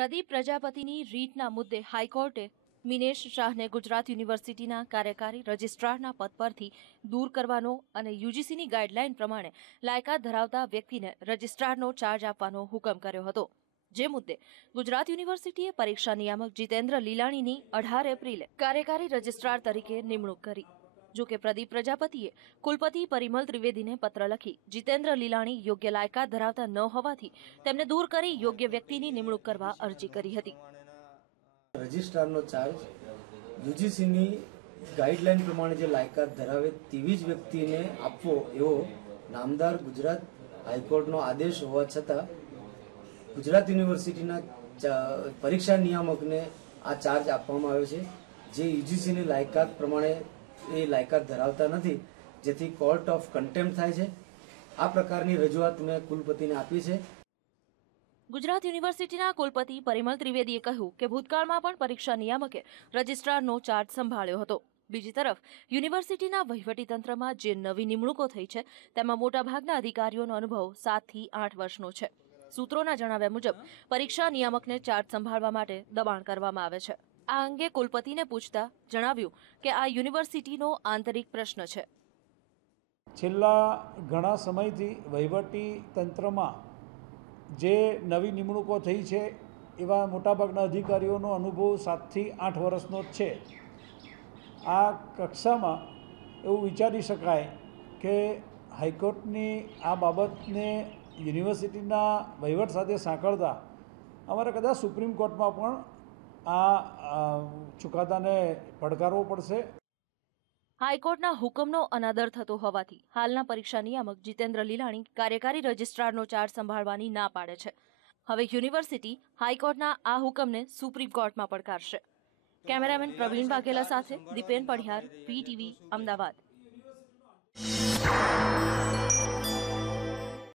પ્રદીપ પ્રજાપતિની રીટના મુદ્દે હાઈકોર્ટે મિનેશ શાહને ગુજરાત યુનિવર્સિટીના કાર્યકારી રજિસ્ટ્રારના પદ પરથી દૂર કરવાનો અને યુજીસીની ગાઈડલાઈન પ્રમાણે લાયકાત ધરાવતા વ્યક્તિને રજિસ્ટ્રારનો ચાર્જ આપવાનો હુકમ કર્યો હતો. જે મુદ્દે ગુજરાત યુનિવર્સિટીએ પરીક્ષા નિયામક જીતેન્દ્ર લીલાણીની અઢાર એપ્રિલે કાર્યકારી રજિસ્ટ્રાર તરીકે નિમણૂક કરી. જો કે પ્રદીપ પ્રજાપતિએ કુલપતિ પરિમલ ત્રિવેદીને પત્ર લખી જીતેન્દ્ર લીલાણી યોગ્ય લાયકાત ધરાવતા ન હોવાથી તેમને દૂર કરી યોગ્ય વ્યક્તિની નિમણૂક કરવા અરજી કરી હતી. રજિસ્ટ્રારનો ચાર્જ યુજીસીની ગાઈડલાઈન પ્રમાણે જે લાયકાત ધરાવે તેવી જ વ્યક્તિને આપવો એવો નામદાર ગુજરાત હાઈકોર્ટનો આદેશ હોવા છતાં ગુજરાત યુનિવર્સિટીના પરીક્ષા નિયામકને આ ચાર્જ આપવામાં આવ્યો છે. જે યુજીસીની લાયકાત પ્રમાણે એ લાયકાત ધરાવતા નથી, જેથી કોર્ટ ઓફ કન્ટેમ્પ થાય છે. આ પ્રકારની રજૂઆત મેં કુલપતિને આપી છે. ગુજરાત યુનિવર્સિટીના કુલપતિ પરિમલ ત્રિવેદીએ કહ્યું કે ભૂતકાળમાં પણ પરીક્ષા નિયામકે રજિસ્ટ્રારનો ચાર્જ સંભાળ્યો હતો. બીજી તરફ, યુનિવર્સિટીના વહીવટીતંત્રમાં જે નવી નિમણૂકો થઈ છે, તેમાં મોટાભાગના અધિકારીઓનો અનુભવ સાતથી આઠ વર્ષનો છે. સૂત્રોના જણાવ્યા મુજબ, પરીક્ષા નિયામકને ચાર્જ સંભાળવા માટે દબાણ કરવામાં આવે છે. આ અંગે કુલપતિને પૂછતા જણાવ્યું કે આ યુનિવર્સિટીનો આંતરિક પ્રશ્ન છે. છેલ્લા ઘણા સમયથી વહીવટી તંત્રમાં જે નવી નિમણૂકો થઈ છે એવા મોટાભાગના અધિકારીઓનો અનુભવ સાતથી આઠ વર્ષનો જ છે. આ કક્ષામાં એવું વિચારી શકાય કે હાઈકોર્ટની આ બાબતને યુનિવર્સિટીના વહીવટ સાથે સાંકળતા અમારે કદાચ સુપ્રીમ કોર્ટમાં પણ આ ચુકાદાને પડકારવો પડશે. હાઈકોર્ટના હુકમનો અનાદર થતો હોવાથી હાલના પરીક્ષા નિયામક જીતેન્દ્ર લીલાણી કાર્યકારી રજિસ્ટ્રારનો ચાર્જ સંભાળવાની ના પાડે છે. હવે યુનિવર્સિટી હાઈકોર્ટના આ હુકમને સુપ્રીમ કોર્ટમાં પડકારશે. કેમેરામેન પ્રવીણ વાઘેલા સાથે દીપેન પઢિયાર, પીટીવી, અમદાવાદ.